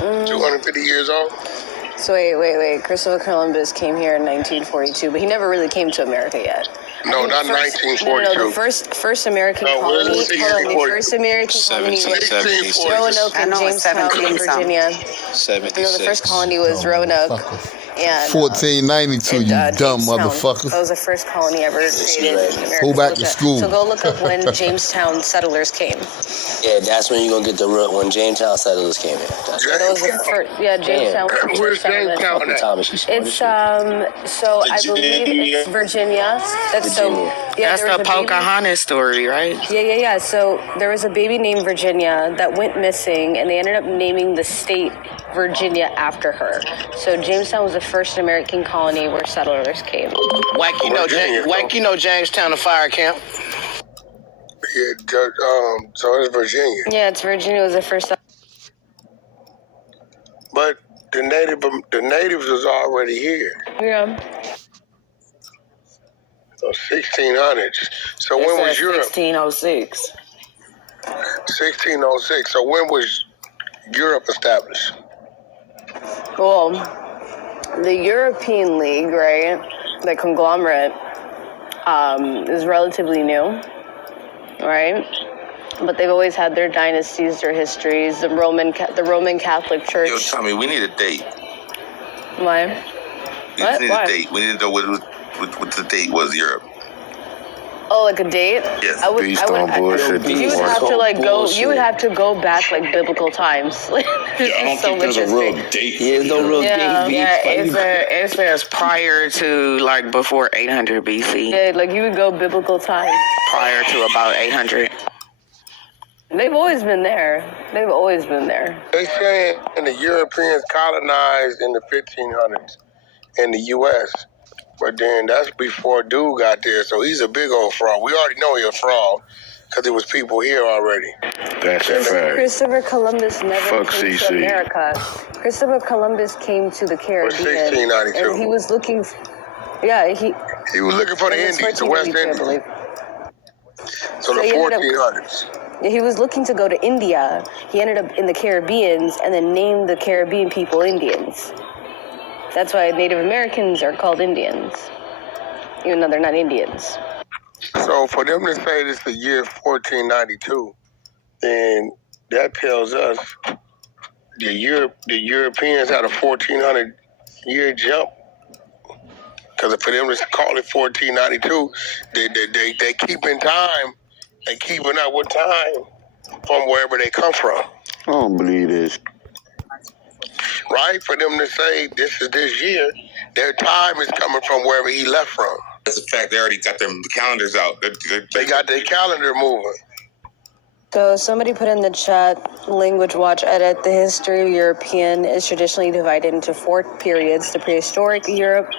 250 years old? So wait. Christopher Columbus came here in 1942, but he never really came to America yet. No, not 1942. No, the first American colony. Hold on, the first American colony was Roanoke and Jamestown, Virginia. 77. No, the first colony was Roanoke. And 1492, you dumb motherfucker. That was the first colony ever created in America. Go back to school. So go look up when Jamestown settlers came. Yeah, that's when you're going to get the real, when Jamestown settlers came in. That was the first, Jamestown was the first settlement. It's, so I believe it's Virginia. That's the Pocahontas story, right? Yeah. So there was a baby named Virginia that went missing, and they ended up naming the state Virginia after her. So Jamestown was the first American colony where settlers came. You know Jamestown, the fire camp. Yeah, so it's Virginia. Yeah, it's Virginia was the first. But the natives was already here. Yeah. So 1600s. So when was Europe? 1606. 1606. So when was Europe established? Well, the European League, right, the conglomerate, is relatively new, right? But they've always had their dynasties, their histories. The Roman Catholic Church. Yo, Tommy, we need a date. Why? We need a date. We need to know what the date was. Europe. Oh, like a date? Yes. You would have to go back like biblical times. I don't think there's a real date. Yeah, there's no real date. It says prior to like before 800 BC. Yeah, like you would go biblical times. Prior to about 800. They've always been there. They say the Europeans colonized in the 1500s in the U.S., but then that's before dude got there, so he's a big old fraud. We already know he's a fraud because there was people here already. That's a fact. Christopher Columbus never came to America. Christopher Columbus came to the Caribbean. 1692. And he was looking. He was looking for the Indies, the West Indies. So the 1400s. He was looking to go to India. He ended up in the Caribbeans and then named the Caribbean people Indians. That's why Native Americans are called Indians, even though they're not Indians. So for them to say this is the year 1492, then that tells us the Europeans had a 1400-year jump. Because for them to call it 1492, they keeping time and keeping up with time from wherever they come from. I don't believe this. Right? For them to say this is this year, their time is coming from wherever he left from. That's a fact. They already got them calendars out. They got their calendar moving. So somebody put in the chat, Language Watch edit, the history of European is traditionally divided into 4 periods: the prehistoric Europe,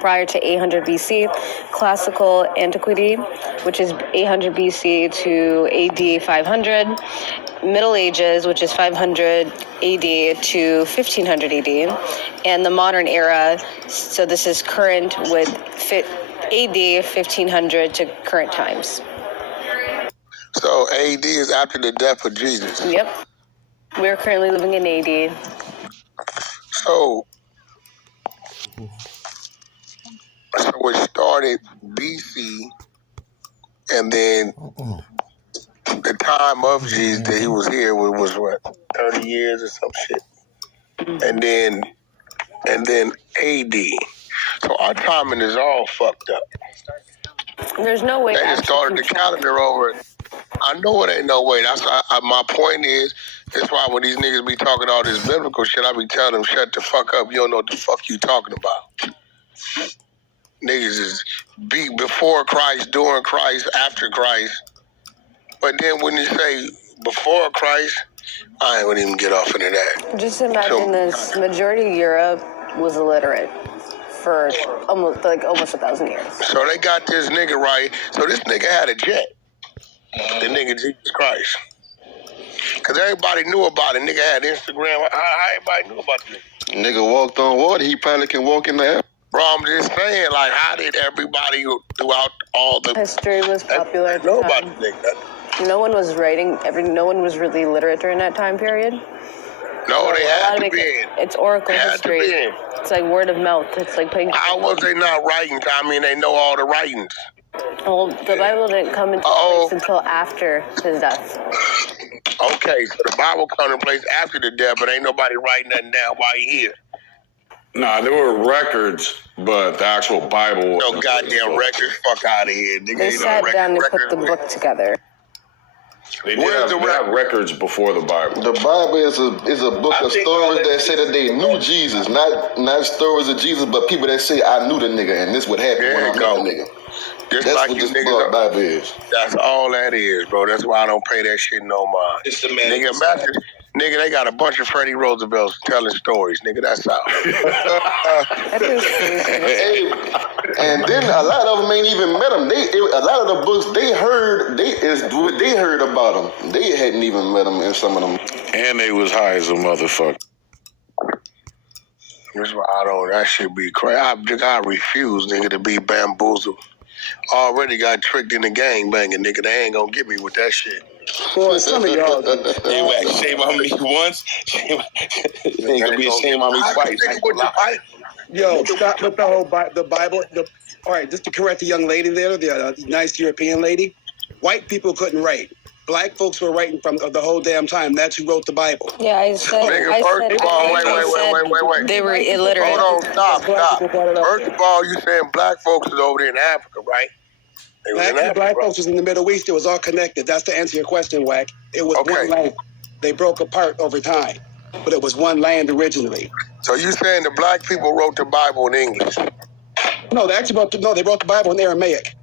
prior to 800 BC, classical antiquity, which is 800 BC to AD 500, Middle Ages, which is 500 AD to 1500 AD, and the modern era, so this is current with AD 1500 to current times. So AD is after the death of Jesus. Yep. We're currently living in AD. So it started BC, and then the time of Jesus that he was here was what, 30 years or some shit, and then AD. So our timing is all fucked up. There's no way. They just started the calendar over it. I know it ain't no way. That's my point is. That's why when these niggas be talking all this biblical shit, I be telling them, shut the fuck up. You don't know what the fuck you talking about. Niggas is before Christ, during Christ, after Christ. But then when you say before Christ, I ain't gonna even get off into that. Just imagine this: majority of Europe was illiterate for almost 1,000 years. So they got this nigga right. So this nigga had a jet. The nigga Jesus Christ. Because everybody knew about it. Nigga had Instagram. Everybody knew about the nigga. Nigga walked on water. He probably can walk in the air. Bro, I'm just saying, like, how did everybody throughout all the history was popular? Know about the nigga. No one was writing. No one was really literate during that time period. No, they had to be. It's oracle history. It's like word of mouth. It's like playing. How was they not writing? I mean, they know all the writings. Well, the Bible didn't come into place until after his death. Okay, so the Bible come into place after the death, but ain't nobody writing nothing down while he here. Nah, there were records, but the actual Bible. No goddamn records. Fuck out of here, nigga. They sat down and put the book together. They have records before the Bible. The Bible is a book of stories that say that they knew Jesus, not stories of Jesus, but people that say I knew the nigga and this would happen when I met the nigga. Just that's like what you this niggas Bible is. That's all that is, bro. That's why I don't pay that shit no mind. It's the man. Nigga, imagine, nigga, they got a bunch of Freddie Roosevelts telling stories, nigga. That's how. And then a lot of them ain't even met him. A lot of the books they heard about him. They hadn't even met him in some of them. And they was high as a motherfucker. That's why I don't. That shit be crazy. I refuse, nigga, to be bamboozled. Already got tricked in the gang banging, nigga. They ain't gonna get me with that shit. Well, some of y'all. Hey, Wack, shame on me once. They ain't gonna be ashamed on me twice. Yo, stop with the whole the Bible. All right, just to correct the young lady there, the nice European lady. White people couldn't write. Black folks were writing from the whole damn time. That's who wrote the Bible. Yeah, I said. Nigga, first of all, wait. They were illiterate. Hold on, stop. First of all, you saying black folks is over there in Africa, right? Black folks was in the Middle East. It was all connected. That's to answer your question, Wack. It was one land. They broke apart over time, but it was one land originally. So you saying the black people wrote the Bible in English? No, they wrote the Bible in Aramaic.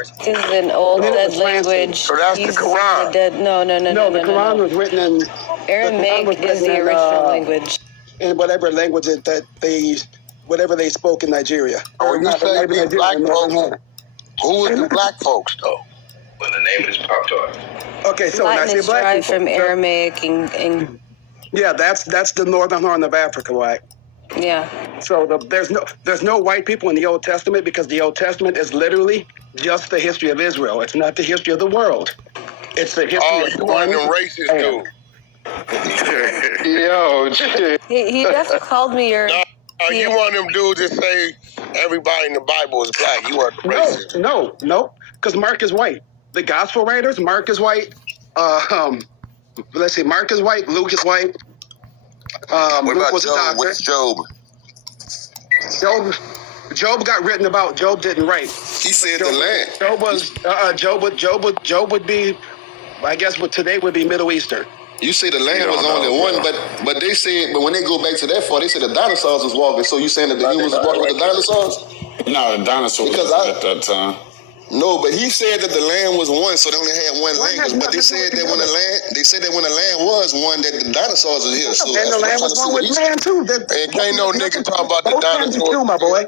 It's an old dead language. So that's the Quran. No, the Quran was written in Aramaic is the original language. In whatever language that they spoke in Nigeria. When you say these black folks, who is the black folks though? Well, the name of this Pop-Tart. Okay, so Latin when I say is black derived people, from Aramaic and yeah, that's the northern horn of Africa, right? Yeah. So there's no white people in the Old Testament because the Old Testament is literally just the history of Israel. It's not the history of the world. It's the history of one of them racist dudes. Yo, shit. He definitely called me your. You one of them dudes that say everybody in the Bible is black. You are racist. No. Because Mark is white. The gospel writers, Mark is white. Let's see, Mark is white. Luke is white. Luke was a doctor. What's Job? Job got written about. Job didn't write. He said the land. Job would be, I guess what today would be Middle Eastern. You say the land was only one, but they said, but when they go back to that far, they said the dinosaurs was walking. So you saying that the humans was walking with the dinosaurs? No, the dinosaurs at that time. No, but he said that the land was one, so they only had one language. But they said that when the land was one, that the dinosaurs was here. So and the land was one with land too. And can't no nigga talk about the dinosaurs. Too, my boy.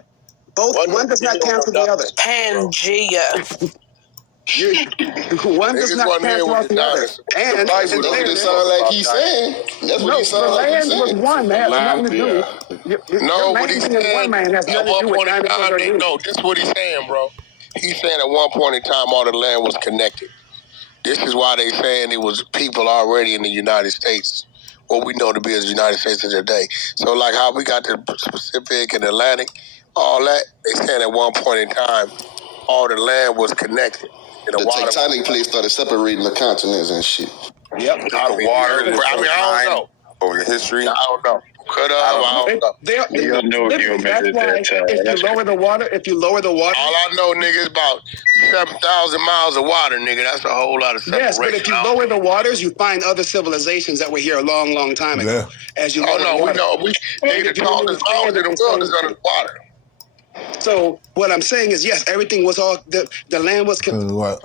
One does not cancel the other. Pangea. One does not cancel out the other. And that's what it sound like he's saying. That's what he sound like he's saying. The land was one. That has nothing to do. No, what he's saying. One man has nothing to do with dinosaurs. No, this is what he's saying, bro. He's saying at one point in time all the land was connected. This is why they saying it was people already in the United States, what we know to be as the United States of today. So like how we got the Pacific and Atlantic, all that, they saying at one point in time all the land was connected. The tectonic plates started separating the continents and shit. Yep. Out of water. I don't know. Over the history. I don't know. I don't know. You don't know if you measured that. If you lower the water. All I know, nigga, is about 7,000 miles of water, nigga. That's a whole lot of separation. Yes, but if you lower the waters, you find other civilizations that were here a long, long time ago. Yeah. As you lower the water. Nigga, the tallest mountain in the world is under the water. So what I'm saying is, yes, everything was all the land was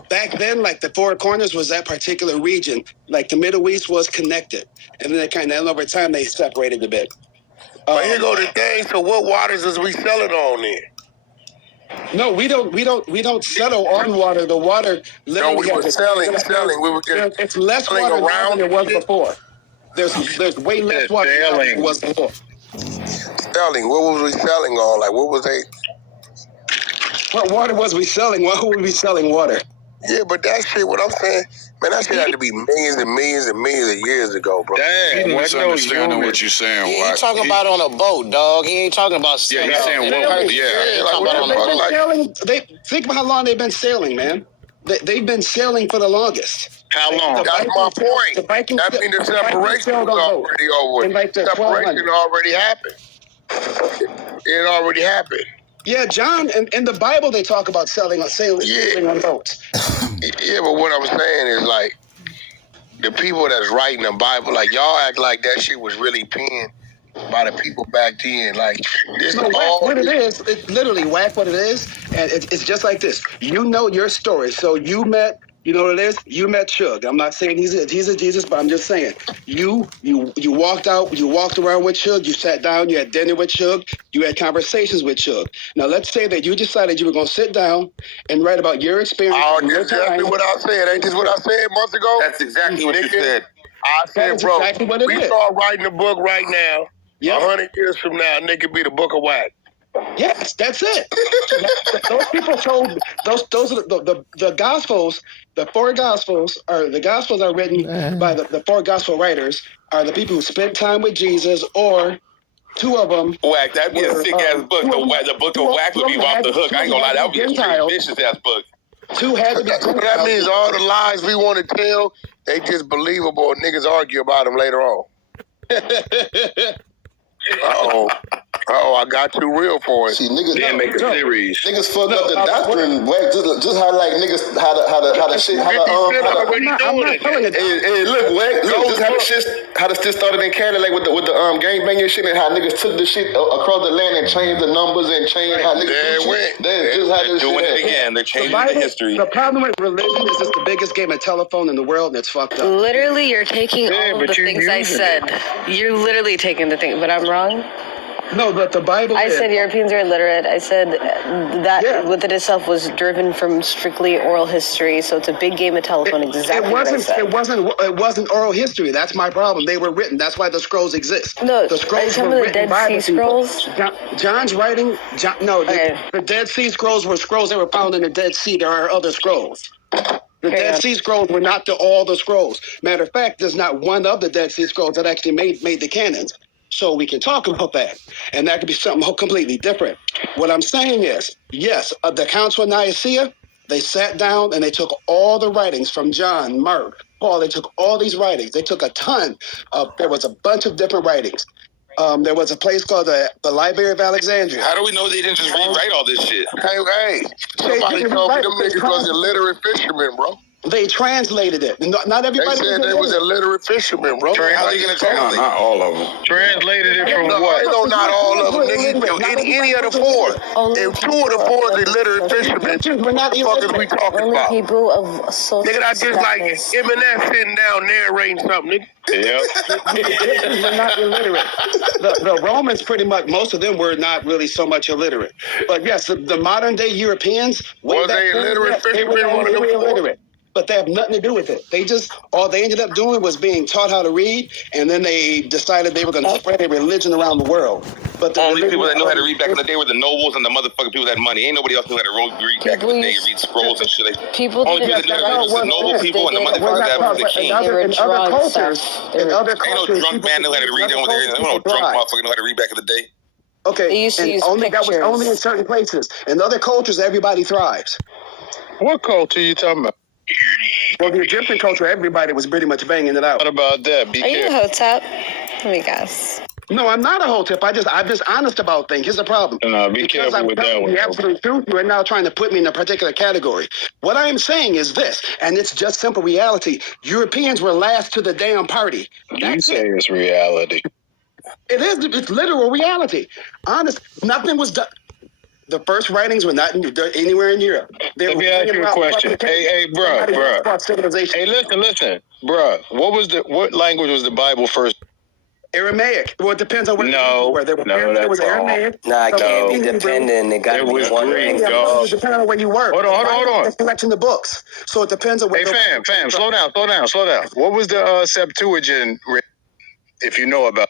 back then. Like the Four Corners was that particular region. Like the Middle East was connected, and then they kind of over time they separated a bit. But here go the thing. So what waters is we selling on then? No, we don't settle on water. The water literally. No, we were selling. We were just. It's less water now than it was before. There's way less water now than it was before. Selling. What was we selling on? Like what was they? What water was we selling? Why would we be selling water? Yeah, but that shit, what I'm saying, Man, that shit had to be millions and millions and millions of years ago, bro. Damn, you misunderstanding what you're saying. Yeah, he talking about on a boat, dog. He ain't talking about sailing. Yeah, he's saying what? Yeah, talking about on a boat. Sailing, think about how long they've been sailing, man. They've been sailing for the longest. How long? That's my point. That means the separation was already over. Separation already happened. It already happened. Yeah, John, in the Bible they talk about sailing on boats. Yeah, but what I'm saying is like the people that's writing the Bible, like y'all act like that shit was really penned by the people back then. Like this no, is all what it is. It's literally whack what it is, and it's just like this. You know your story, so you met. You know what it is? You met Suge. I'm not saying he's a Jesus, but I'm just saying you walked out, you walked around with Suge, you sat down, you had dinner with Suge, you had conversations with Suge. Now let's say that you decided you were going to sit down and write about your experience. Oh, that's exactly what I said. Ain't this what I said months ago? That's exactly what you said. I said, bro, exactly what it we is. start writing a book right now. 100 years from now, nigga be the book of Wack. Yes, that's it. Those people told those are the Gospels. The four Gospels are written by the four Gospel writers are the people who spent time with Jesus, or two of them. Wack, that'd be a sick ass book. The book of Wack would be off the hook. I ain't gonna lie, that would be a straight vicious ass book. Two had to be. That means all the lies we want to tell, they just believable. Niggas argue about them later on. I got too real for it. See, niggas make a series. Niggas fucked up the doctrine. Just how like niggas how the shit how the Hey, look, Wack, look, just how the shit started in Canada, like with the gangbanging shit, and how niggas took the shit across the land and changed the numbers and changed how niggas there it went. That's just how this doing shit it again. They're changing the history. The problem with religion is it's the biggest game of telephone in the world, and it's fucked up. Literally, you're taking all of the things I said. You're literally taking the thing, but I'm wrong. No, but the Bible. I said Europeans are illiterate. I said that with it itself was driven from strictly oral history, so it's a big game of telephone. Exactly. It wasn't oral history. That's my problem. They were written. That's why the scrolls exist. No, the scrolls were written Dead by Sea Scrolls. John's writing. The Dead Sea Scrolls were scrolls that were found in the Dead Sea. There are other scrolls. The Dead Sea Scrolls were not all the scrolls. Matter of fact, there's not one of the Dead Sea Scrolls that actually made the canons. So we can talk about that. And that could be something completely different. What I'm saying is, yes, the Council of Nicaea, they sat down and they took all the writings from John, Mark, Paul. They took all these writings. They took a ton there was a bunch of different writings. There was a place called the Library of Alexandria. How do we know they didn't just rewrite all this shit? Hey, somebody told me them niggas was illiterate fishermen, bro. They translated it. Not everybody. They said they was illiterate fishermen, bro. How are they going to translate? Not all of them. Translated it from what? No, not all of them. Any of the four. If two of the four is illiterate fishermen, what the fuck is we talking about? People of social nigga, that's just like Eminem sitting down narrating something, nigga. Yeah. We're not illiterate. The Romans, pretty much, most of them were not really so much illiterate. But yes, the modern day Europeans, was they illiterate fishermen? They were illiterate. But they have nothing to do with it. All they ended up doing was being taught how to read, and then they decided they were going to spread their religion around the world. But the only people that knew how to read back in the day were the nobles and the motherfucking people that had money. Ain't nobody else knew how to read back in the day, read scrolls and shit. Only people that knew how to read was the noble people and the motherfuckers that was the king. In other cultures, ain't no drunk man knew how to read. There was no drunk motherfucker knew how to read back in the day. Okay, they used to use that was only in certain places. In other cultures, everybody thrives. What culture you talking about? Well, the Egyptian culture, everybody was pretty much banging it out. What about that? Are you a hotep? Let me guess. No, I'm not a hotep. I'm just honest about things. Here's the problem. No, be careful with that one. The absolute truth. You are now trying to put me in a particular category. What I am saying is this, and it's just simple reality. Europeans were last to the damn party. You say it's reality. It is. It's literal reality. Honest. Nothing was done. The first writings were not anywhere in Europe. Let me ask you a question. Hey, bro. Hey, listen, bro. What language was the Bible first? Aramaic. Well, it depends on where there was Aramaic. Nah, it can't be dependent. It got to be one thing. It depends on where you work. Hold on. They're collecting the books. So it depends on where. Hey, fam, slow down. What was the Septuagint, if you know about it?